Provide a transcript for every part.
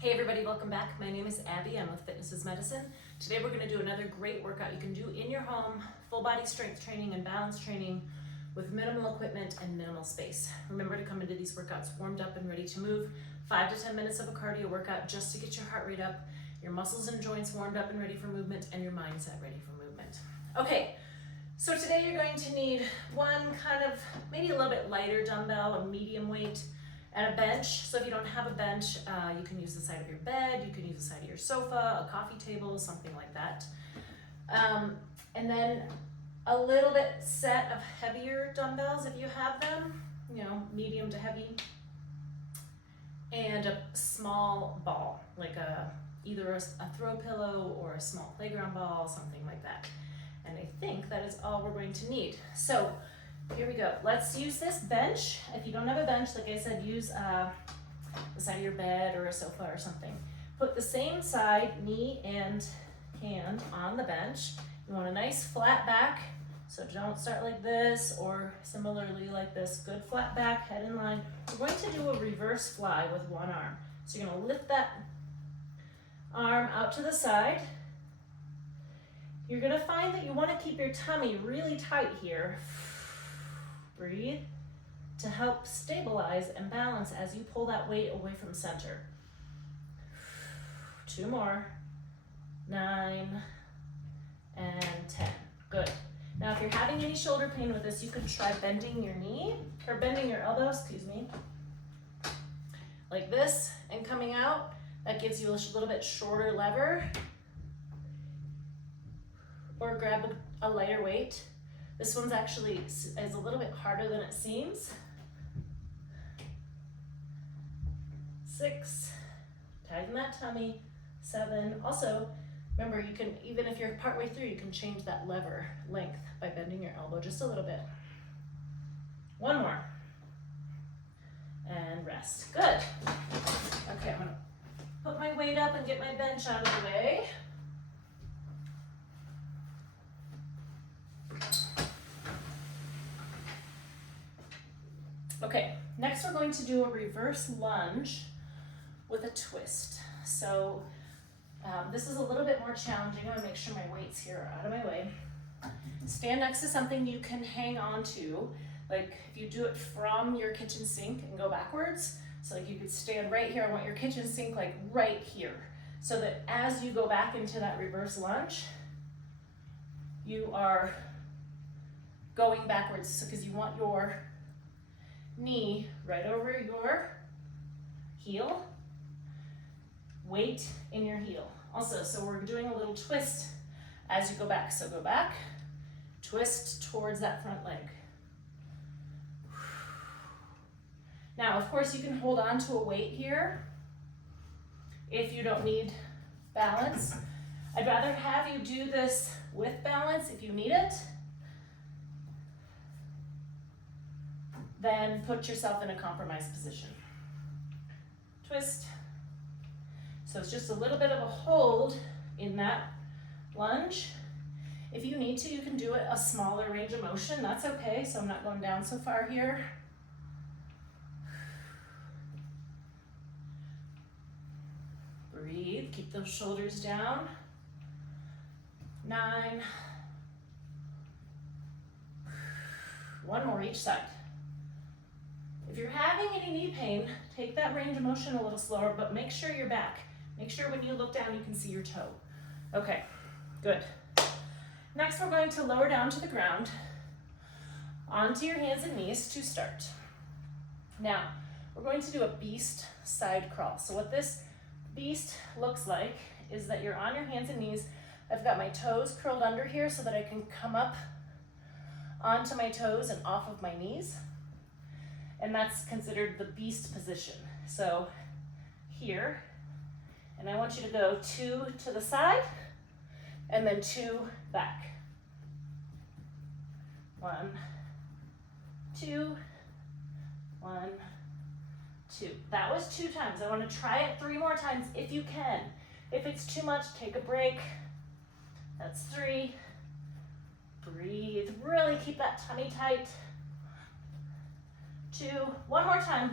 Hey everybody, welcome back. My name is Abby. I'm with Fitness is Medicine. Today we're going to do another great workout you can do in your home, full body strength training and balance training with minimal equipment and minimal space. Remember to come into these workouts warmed up and ready to move. 5 to 10 minutes of a cardio workout just to get your heart rate up, your muscles and joints warmed up and ready for movement, and your mindset ready for movement. Okay, so today you're going to need one kind of maybe a little bit lighter dumbbell, a medium weight, and a bench. So if you don't have a bench, you can use the side of your bed, you can use the side of your sofa, a coffee table, something like that. And then a little bit set of heavier dumbbells if you have them, medium to heavy, and a small ball, like either a throw pillow or a small playground ball, something like that. And I think that is all we're going to need. So here we go. Let's use this bench. If you don't have a bench, like I said, use the side of your bed or a sofa or something. Put the same side, knee and hand, on the bench. You want a nice flat back, so don't start like this or similarly like this. Good flat back, head in line. We're going to do a reverse fly with one arm. So you're going to lift that arm out to the side. You're going to find that you want to keep your tummy really tight here. Breathe to help stabilize and balance as you pull that weight away from center. 2 more. 9 and 10. Good. Now if you're having any shoulder pain with this, you could try bending your knee, or bending your elbow, like this and coming out. That gives you a little bit shorter lever. Or grab a lighter weight. This one's actually is a little bit harder than it seems. 6, tighten that tummy. 7, also remember you can, even if you're partway through, you can change that lever length by bending your elbow just a little bit. 1 more. And rest, good. Okay, I'm gonna put my weight up and get my bench out of the way. Okay, next we're going to do a reverse lunge with a twist. So this is a little bit more challenging. I'm gonna make sure my weights here are out of my way. Stand next to something you can hang on to. Like if you do it from your kitchen sink and go backwards, so like you could stand right here. I want your kitchen sink like right here, so that as you go back into that reverse lunge, you are going backwards, because you want your knee right over your heel, weight in your heel. Also, so we're doing a little twist as you go back. So go back, twist towards that front leg. Now, of course, you can hold on to a weight here if you don't need balance. I'd rather have you do this with balance if you need it, then put yourself in a compromised position. Twist. So it's just a little bit of a hold in that lunge. If you need to, you can do it a smaller range of motion. That's okay, so I'm not going down so far here. Breathe, keep those shoulders down. 9. 1 more each side. If you're having any knee pain, take that range of motion a little slower, but make sure you're back. Make sure when you look down, you can see your toe. Okay, good. Next, we're going to lower down to the ground, onto your hands and knees to start. Now, we're going to do a beast side crawl. So what this beast looks like is that you're on your hands and knees. I've got my toes curled under here so that I can come up onto my toes and off of my knees. And that's considered the beast position. So here, and I want you to go 2 to the side and then 2 back. 1, 2, 1, 2. That was 2 times. I want to try it 3 more times if you can. If it's too much, take a break. That's 3. Breathe. Really keep that tummy tight. 2. 1 more time.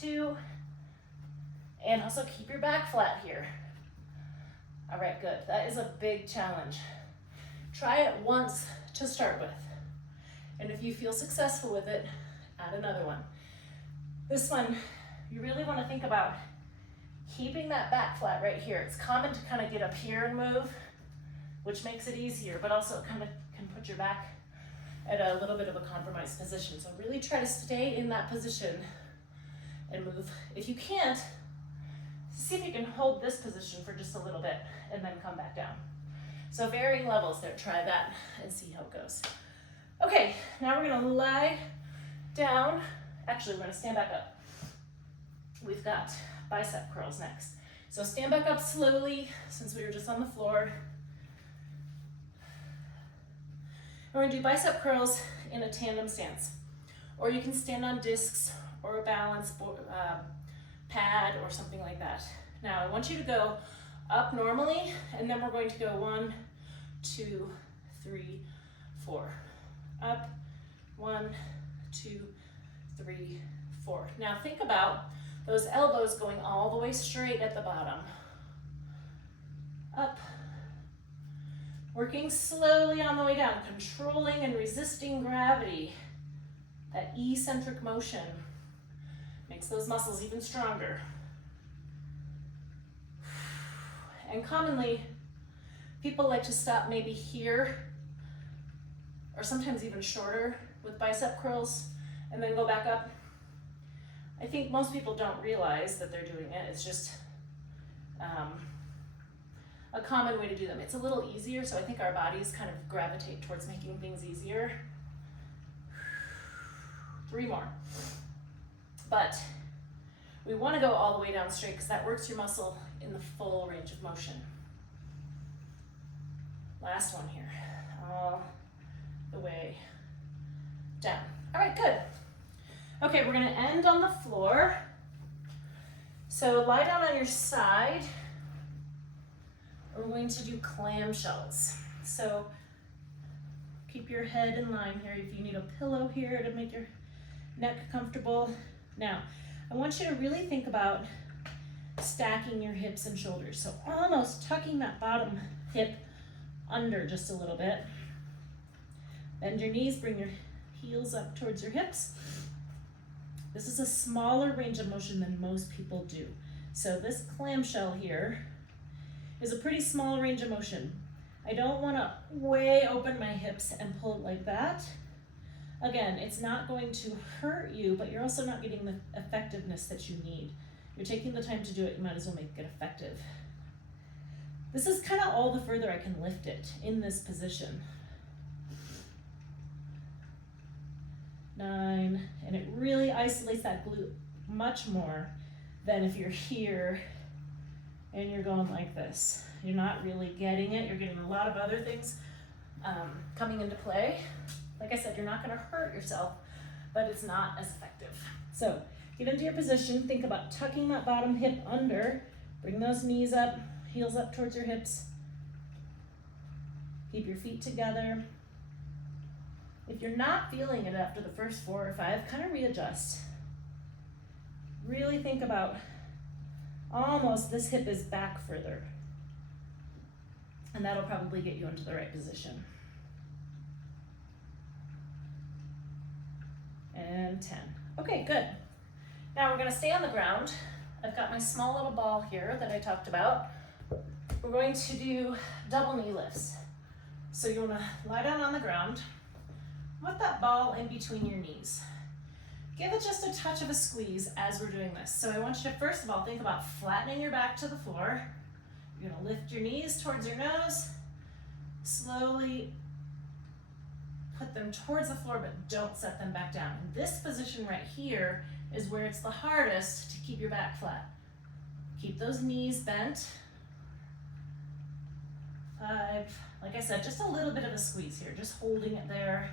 2, And also keep your back flat here. All right, good. That is a big challenge. Try it once to start with. And if you feel successful with it, add another one. This one, you really want to think about keeping that back flat right here. It's common to kind of get up here and move, which makes it easier, but also it kind of can put your back at a little bit of a compromised position. So really try to stay in that position and move. If you can't, see if you can hold this position for just a little bit and then come back down. So varying levels there, try that and see how it goes. Okay, now we're gonna lie down. Actually, we're gonna stand back up. We've got bicep curls next. So stand back up slowly since we were just on the floor. We're gonna do bicep curls in a tandem stance. Or you can stand on discs or a balance pad or something like that. Now I want you to go up normally, and then we're going to go 1, 2, 3, 4. Up, 1, 2, 3, 4. Now think about those elbows going all the way straight at the bottom. Up. Working slowly on the way down, controlling and resisting gravity. That eccentric motion makes those muscles even stronger. And commonly, people like to stop maybe here, or sometimes even shorter with bicep curls, and then go back up. I think most people don't realize that they're doing it. It's just a common way to do them. It's a little easier, so I think our bodies kind of gravitate towards making things easier. 3 more. But we want to go all the way down straight because that works your muscle in the full range of motion. Last one here. All the way down. All right, good. Okay, we're going to end on the floor. So lie down on your side. We're going to do clam shells. So keep your head in line here. If you need a pillow here to make your neck comfortable. Now, I want you to really think about stacking your hips and shoulders. So almost tucking that bottom hip under just a little bit. Bend your knees, bring your heels up towards your hips. This is a smaller range of motion than most people do. So this clamshell here is a pretty small range of motion. I don't want to way open my hips and pull it like that. Again, it's not going to hurt you, but you're also not getting the effectiveness that you need. You're taking the time to do it, you might as well make it effective. This is kind of all the further I can lift it in this position. 9, and it really isolates that glute much more than if you're here and you're going like this. You're not really getting it. You're getting a lot of other things coming into play. Like I said, you're not going to hurt yourself, but it's not as effective. So get into your position. Think about tucking that bottom hip under. Bring those knees up, heels up towards your hips. Keep your feet together. If you're not feeling it after the first 4 or 5, kind of readjust. Really think about almost this hip is back further. And that'll probably get you into the right position. And 10. Okay, good. Now we're going to stay on the ground. I've got my small little ball here that I talked about. We're going to do double knee lifts. So you want to lie down on the ground. Put that ball in between your knees. Give it just a touch of a squeeze as we're doing this. So I want you to first of all think about flattening your back to the floor. You're going to lift your knees towards your nose. Slowly put them towards the floor, but don't set them back down. And this position right here is where it's the hardest to keep your back flat. Keep those knees bent. 5, like I said, just a little bit of a squeeze here, just holding it there.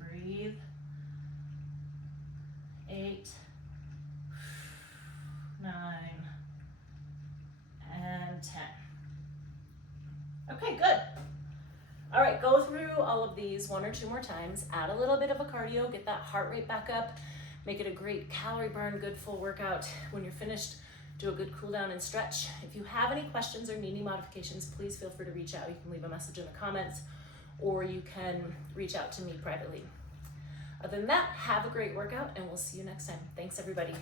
Breathe. 8, 9, and 10. Okay, good. All right, go through all of these 1 or 2 more times. Add a little bit of a cardio, get that heart rate back up. Make it a great calorie burn, good full workout. When you're finished, do a good cool down and stretch. If you have any questions or need any modifications, please feel free to reach out. You can leave a message in the comments, or you can reach out to me privately. Other than that, have a great workout, and we'll see you next time. Thanks, everybody.